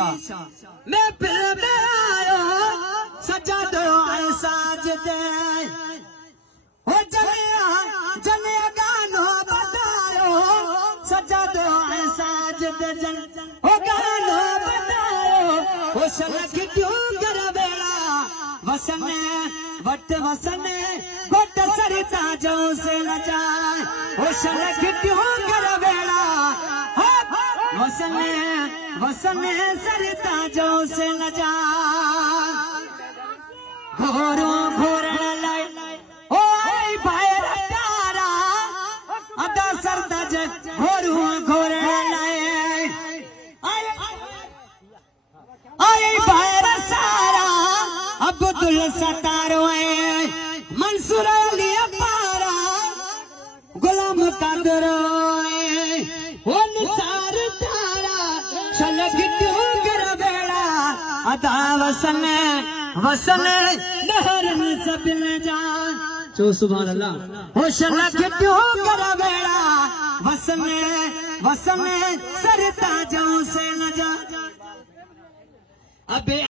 मैं फिर में आयो सजा दो ऐसा जिते हो जने गानो बतायो सजा दो ऐसा जिते हो गानो बतायो हो शलख क्यों कर बेड़ा वसने वट वसने गोट सरिता जो से न जाए हो शलख क्यों कर बेड़ा वसने वसने सरिता जो से न जाए घोरू घोरण लाई ओ आई भाईर प्यारा अदा सरता जे घोरू घोरण लाई आई भाईर सारा अब्दुल सतारो है मंसूर अली पारा गुलाम कादर ओ निसार तारा शलख क्यों कर बेड़ा अदा वसने वसने नहरन सबिल जान चो सुभान अल्लाह हो शलख क्यों कर बेड़ा वसने वसने सरता जो से न जा अबे